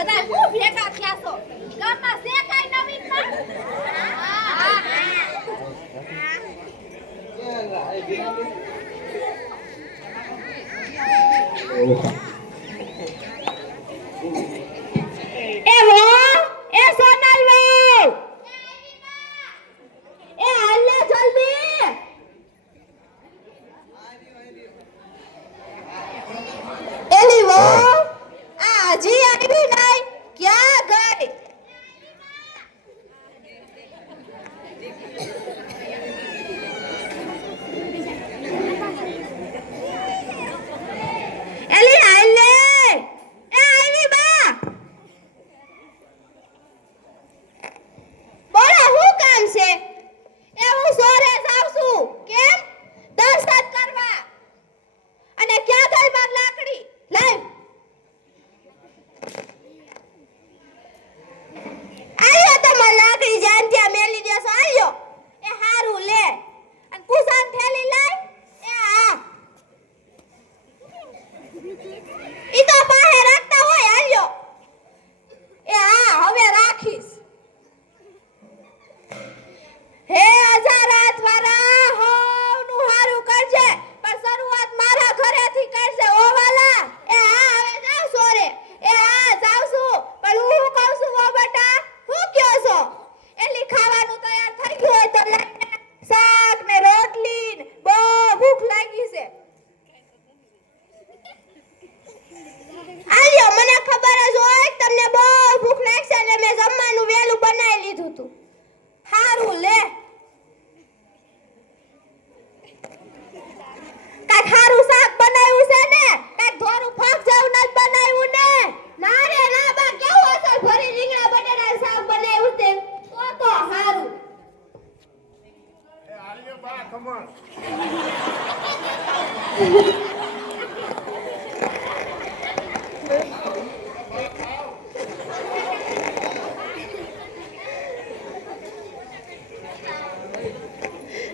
બધા ખૂબ ભેગા થયા છો. ગામમાં છે કાઈ નવીનમાં? એ વો એ સોનલ વો એ હાલે જલ્દી એલી વો આ હજી આવી નહીં ક્યાં ગઈ એલી હાલે એ આવી બા બોલો શું કામ છે એ હું સોરે જાઉં છું કેમ દર્શન કરવા અને ક્યાં ગઈ માર લાકડી લાવ આયો તો માર લાકડી જાન ત્યાં મેલી દેસો આયો એ હારું લે અને પૂસાન થેલી લાવ એ આ ઈ તો પાહે રાખતા હોય આલ્યો એ હા હવે રાખીશ હે અજારાત વાળા હોનું હારું કરજે પણ શરૂઆત મારા ઘરેથી કરજે ઓ વાલા એ હા હવે જાવ સોરે એ હા જાવ છું પણ હું કહું છું ઓ બેટા હું કયો છો એલી ખાવાનું તૈયાર થઈ ગયું હોય તો લઈને શાક ને રોટલી ને બહુ ભૂખ લાગી છે આલ્યો મને ખબર જ હોય કે તમને બહુ ભૂખ લાગશે એટલે મેં જમવાનું વેલું બનાવી લીધું તું હારું લે કાક હારું શાક બનાવ્યું છે ને કાક ધોરું ફાક જેવું નથી બનાવ્યું ને ના રે ના બા કેવું અસર ભરી રીંગણા બટેટા શાક બનાવ્યું છે તો હારું એ આલ્યો બા ખમણ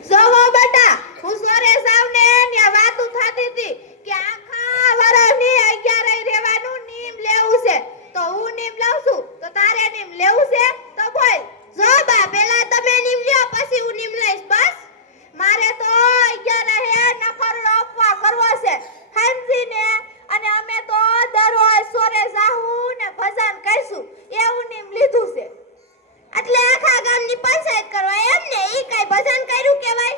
જોવો બેટા હું સોરે સાવને ત્યાં વાતું થાતી હતી કે આખા વરસની 11 રહેવાનું નીમ લેવું છે તો હું નીમ લઉં છું તો તારે નીમ લેવું છે તો બોલ જો બા પહેલા તમે નીમ લ્યો પછી હું નીમ લઈશ બસ મારે તો 11 હે નખરો આપવા કરવો છે હાંજીને અને અમે તો દરરોજ સોરે જાહું ને ભજન કરીશું એવું નીમ લીધું છે એટલે આખા ગામની પંચાયત કરવા એમ ને ઈ કઈ ભજન કર્યું કેવાય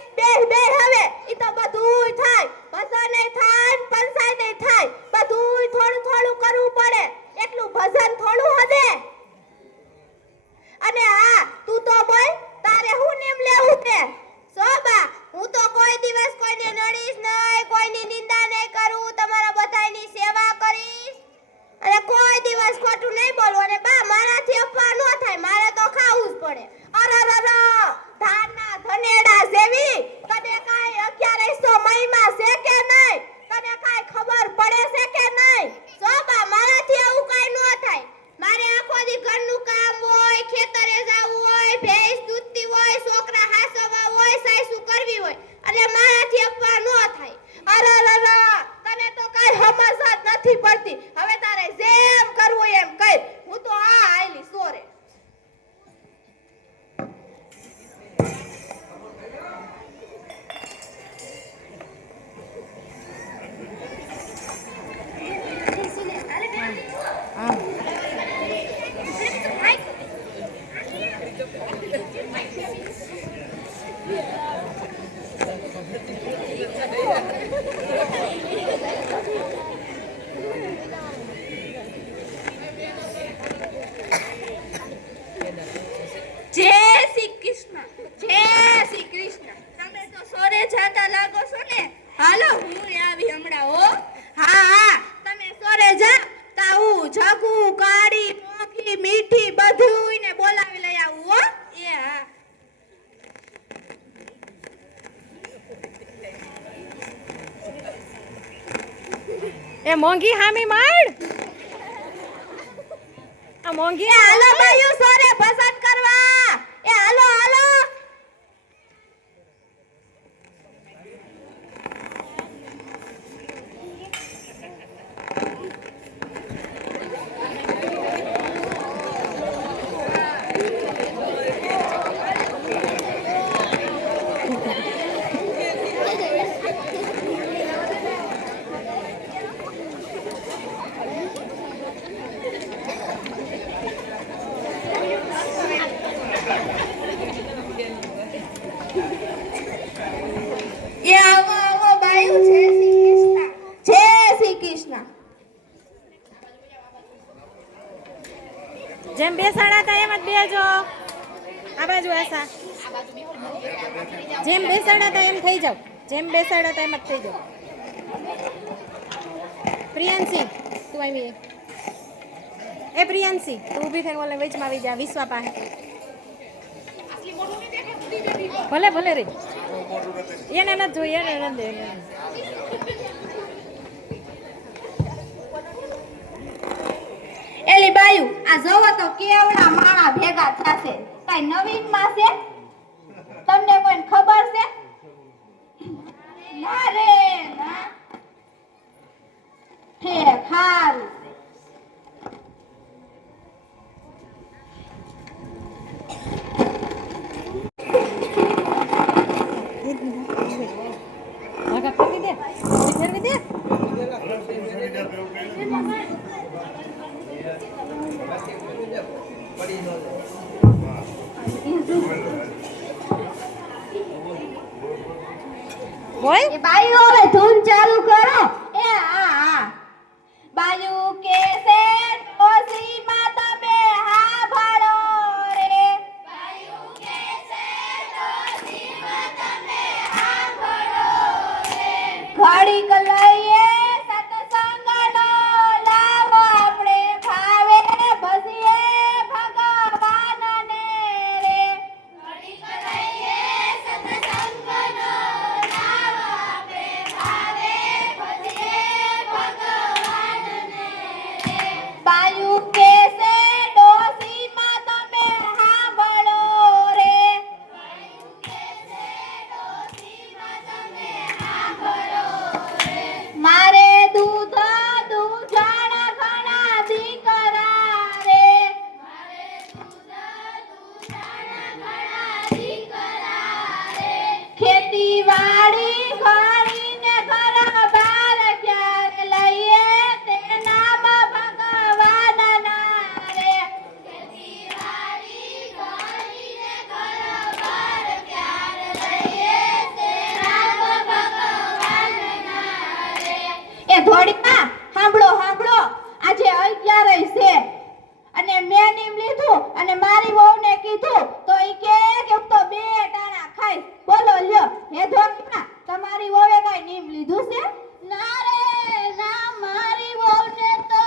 બે હવે ઈ તો બધુંય થાય ભજનય થાય પંચાયતય થાય બધુંય થોડું થોડું કરવું પડે એટલું ભજન થોડું હદે અને હા તું તો બોલ તારે હું નેમ લેવું છે સોબા હું તો કોઈ દિવસ કોઈને નડીશ નહીં કોઈની નિંદા નહીં કરું તમારા બધાયની સેવા કરીશ અને કોઈ દિવસ ખોટું નહીં બોલવું અને બા મારાથી અપવા ન થાય મારે તો ખાવું જ પડે અરરર ધાનના ધનેડા જેવી તને કાઈ 1100 મહિમા છે કે નહીં તને કાઈ ખબર પડે છે કે નહીં જો બા મારાથી આવું કાઈ ન થાય મારે આખો દી ઘરનું કામ હોય ખેતરે જાવું હોય ભેંસ દૂધતી હોય છોકરા હાસવા હોય સાસુ કરવી હોય અને મારાથી અપવા ન થાય અરરર તને તો કાઈ સમજ જ નથી પડતી હવે તારે જેમ કરવું એમ કર હું તો આ આયલી સોરે જય શ્રી કૃષ્ણ તમે તો સોરે જાતા લાગો છો ને હાલો હું આવી હમણાં હો હા તમે સોરે જા તાઉ જગુ કાળી મોખી મીઠી બધુંય ને બોલાવી લઈ આવું હો એ હા એ મોંઘી હામી માડ આ મોંઘી હાલો ભાઈઓ સોરે પસંદ કરવા એ હાલો હાલો જેમ બેસાડા હતા એમ જ બેજો. આ બાજુ આશા. જેમ બેસાડા હતા એમ થઈ જાવ. જેમ બેસાડા હતા એમ જ થઈ જાવ. પ્રિયાંશી તું આવી. એ પ્રિયાંશી તું ઊભી થઈને ઓલે વચમાં આવી જા વિશ્વા પાસે. ભલે ભલે રે એને નથી જોઈ એને નથી. એલી બાયુ આ જોવો તો કેવડા માણા ભેગા થશે કઈ નવીન માં છે તમને કોઈ ખબર છે ના રે ના હે ખારું આગળ ફેરવી દે ફેરવી દે. બોલ એ બાયુ હવે ધૂન ચાલુ કરો એ આ બાયુ કે છે ઓસી માં તમે હા ભળો રે બાયુ કે છે ઓસી માં તમે હા ભળો રે ઘડીક લઈએ સત્સંગનો લાવો આપણે ભાવે ભજીએ ભગવાનને રે ઘડીક લઈએ સત્સંગનો લાવો આપણે ભાવે ભજીએ ભગવાનને રે બાયુ કે છે ડોસી માં તમે સાંભળો રે બાયુ કે છે ડોસી માં તમે સાંભળો રે મારે દૂધ દૂધણ ઘણા દીકરા રે મારે દૂધ દૂધણ ઘણા દીકરા રે ખેતીવાડી કરીને ઘર બાર ક્યારે લઈએ તે નામ ભગવાનના રે ખેતીવાડી કરીને ઘર બાર ક્યારે લઈએ તે નામ ભગવાનના રે એ ધોડીમાં સાંભળો સાંભળો આજે 11 છે અને મેં નીમ લીધું અને મારી વહુને કીધું તો ઈ કે હું તો 2 ટાણા ખાઈશ બોલો લ્યો હે ધોડીમાં તમારી વહુએ કાઈ નીમ લીધું છે ના રે ના મારી વહુને તો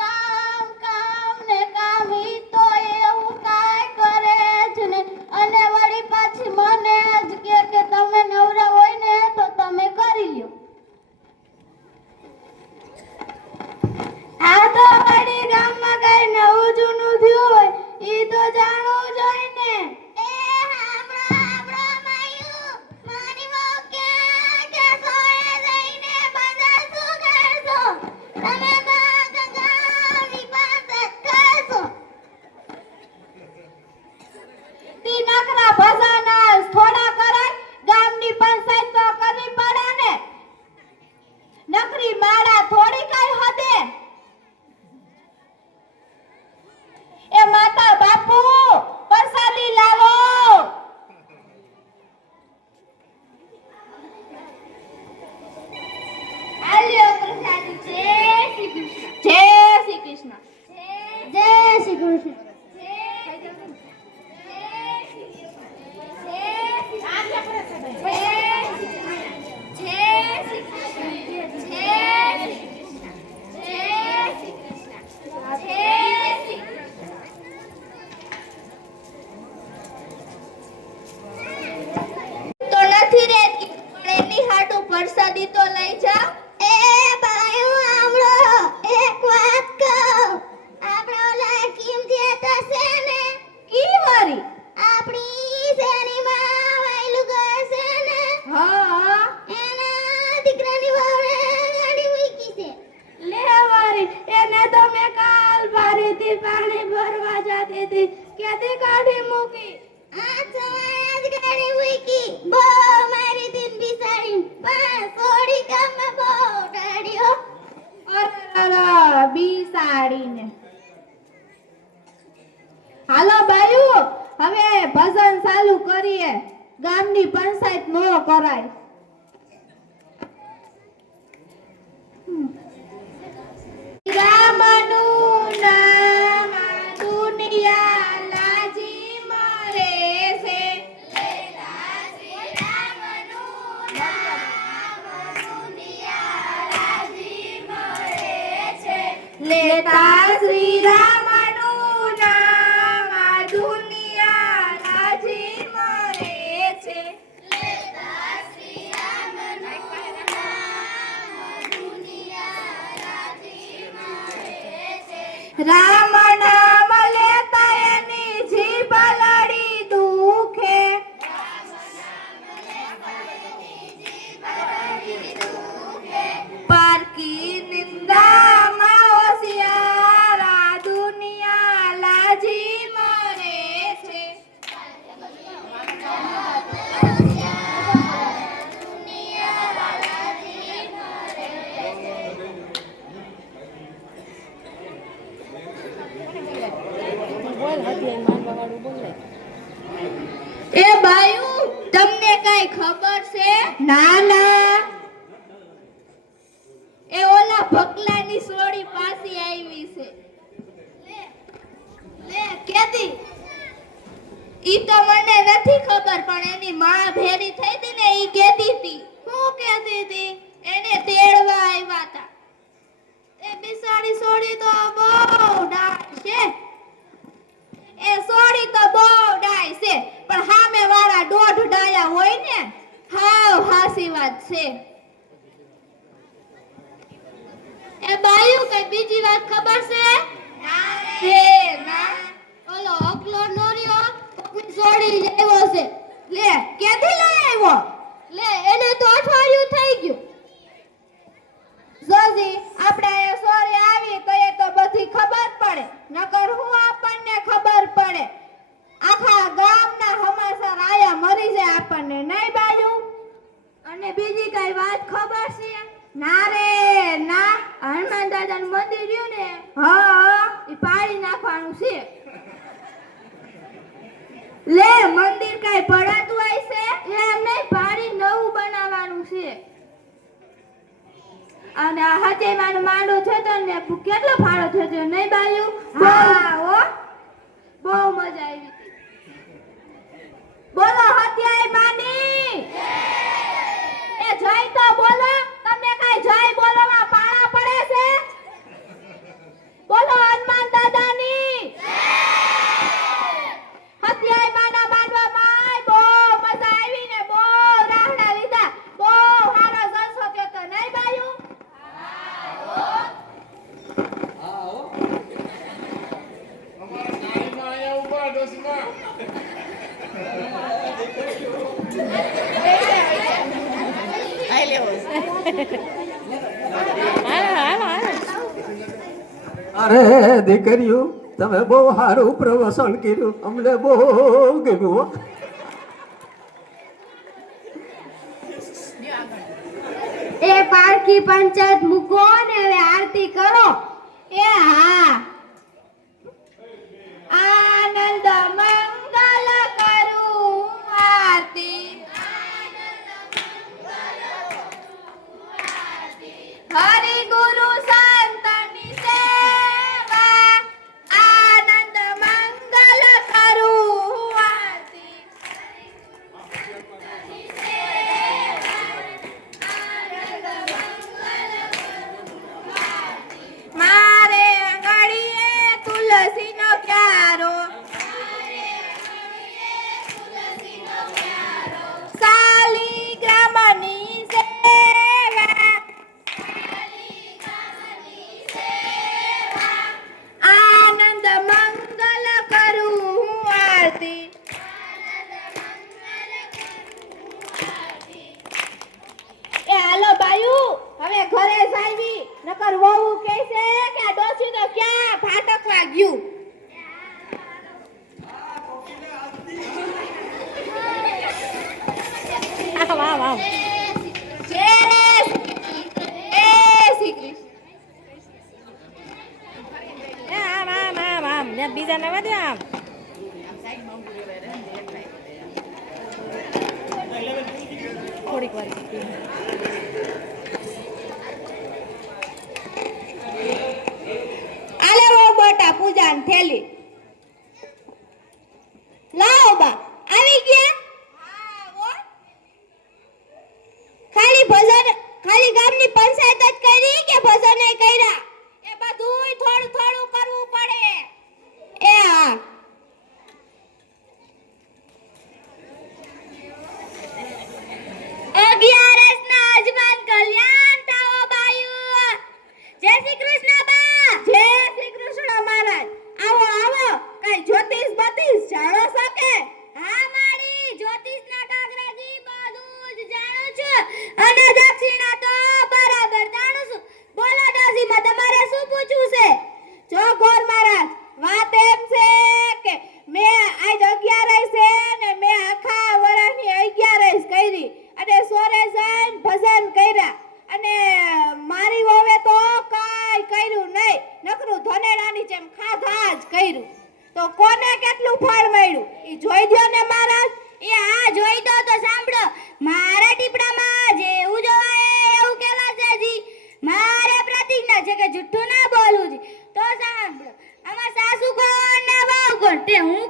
કામ કામ ને કામ ઈ તો એવું કાઈ કરે જ ને અને વળી પાછી મને જ કે તમે નવરા હોય ને તો તમે કરી લ્યો આ તો વળી ગામમાં કઈ નવું જૂનું થયું હોય ઈ તો જાણવું જોઈએ ને એ હામળો હામળો માયુ મારી વહુ કે સોળે જઈને બધા શું કરશો તમે બધા ગામની પાસે કરશો તી નકરા ભજાના થોડા કરાય ગામની પંચાયત તો કરવી પડે ને નકરી માળા થોડી કઈ હદે એ માતા બાપુ પ્રસાદી લાવો આલ્યો પ્રસાદી જય શ્રી કૃષ્ણ જય શ્રી કૃષ્ણ તો નથી રહેતી પણ એની હાટુ પ્રસાદી તો લઈ જાવ એ બાયુ આમળો એક વાત કહું આપણો ઓલા કિમ જે થશે ને કી વારી આપણી શેરીમાં વાયલું ઘર છે ને હા એના દીકરાની વહુએ ગાડી મૂકી છે લે વારી એને તો મેં કાલ ભારીથી પાણી ભરવા જતી હતી કેથી કાઢી મૂકી આ સમાજ ગાડી મૂકી બો મારી દિન બિસાડી બસ થોડી કામમાં બો ડાડ્યો અરે બિસાડીને હાલો બાયુ હવે ભજન ચાલુ કરીએ ગામની પંચાયત નો કરાય રામનું નામ દુનિયા લેતા શ્રી રામનું નામ આ દુનિયા રાજી મરે છે. રામ નામ લેતા એની જીભ લડી દુખે. પારકી નિંદામાં હોશિયાર આ દુનિયા લાજી મરે છે. બોલ હતી માનવા વાળું બોલે. એ બાયુ તમને કઈ ખબર છે? ના ના. એ ઓલા ભકલાની સોડી પાછી આવી છે. લે કેદી? ઈ તો મને નથી ખબર પણ એની માં ભેરી થઈ હતી ને ઈ કહેતી હતી. શું કહેતી હતી? એને તેડવા આવ્યા હતા. એ બિસાડી સોડી તો બહુ ડાય છે. એ સોડી તો બહુ ડાય છે પણ સામે વાળા દોઢ ડાયા હોય ને હાવ હાસી વાત છે. એ બાયુ કઈ બીજી વાત ખબર છે? ના રે ના. ઓલો અકલો નોરિયો કોકની સોડી આવ્યો છે. લે કેથી લઈ આવ્યો? લે એને તો અઠવાડિયું થઈ ગયું. જોજી આપણે એ સોરી આવી તો એ તો બધી ખબર પડે નકર હું આપણને ખબર પડે. આખા ગામના સમાચાર આયા મરી જાય આપણને નહીં બાજુ. અને બીજી કઈ વાત ખબર છે? ના રે ના. હનુમાન દાદાનું મંદિર રહ્યું ને હા એ પાડી નાખવાનું છે. લે મંદિર કઈ પડાતું હશે? એમ નહીં પાડી નવું બનાવવાનું છે. અને આ હતેમાનું માંડો થતો ને કેટલો ફાળો થતો નહીં બાયું? હા હો બહુ મજા આવી હતી. બોલો હત્યાય માની એ જય તો બોલો. તમને કઈ જય બોલવામાં પાળા પડે છે? બોલો હનુમાન દાદાની હત્યાય માના માંડવામાં બહુ મજા આવી ને બહુ રાહડા લીધા. બહુ સારો જલસો થયો તો નહીં બાયું? અરે દીકરીઓ તમે બહુ સારું પ્રવચન કર્યું અમને બહુ ગમ્યું. એ પારકી પંચાયત મૂકો ને હવે આરતી કરો. એ હા. આનંદ મંગલ કરું આરતી. હરિ ગુરુ સંતની સેવા આનંદ મંગલ કરું આરતી. મારે આંગળીએ તુલસીનો ક્યારો શાલિગ્રામની સેવા આનંદ મંગલ કરું આરતી. એ હાલો બાયુ હવે ઘરે જાવી નકર વહુ કહેશે કે આ ડોસી તો ક્યાં ફાટકવા ગયું. વાહ વાહ. જય શ્રી કૃષ્ણ. આમ આમ આમ આમ ને બીજા નવા દે આમ. થોડીક વાર આલે બહુ મોટા પૂજાની થેલી લાવો બા આવી ગયા. ખાલી ગામની પંચાયત જ કરી કે ભજન કર્યા? એ બધુંય થોડું થોડું એમ ખાધા જ કર્યું તો કોને કેટલું ફળ મળ્યું ઈ જોઈ દ્યો ને મહારાજ. એ હા જોઈ દો તો સાંભળો મારા ટીપડામાં જેવું જોવાય એવું કેવા છે જી મારે પ્રતિજ્ઞા છે કે જુઠ્ઠું ના બોલવું જી. તો સાંભળો આમાં સાસુ કોણ ને વહુ કોણ તે હું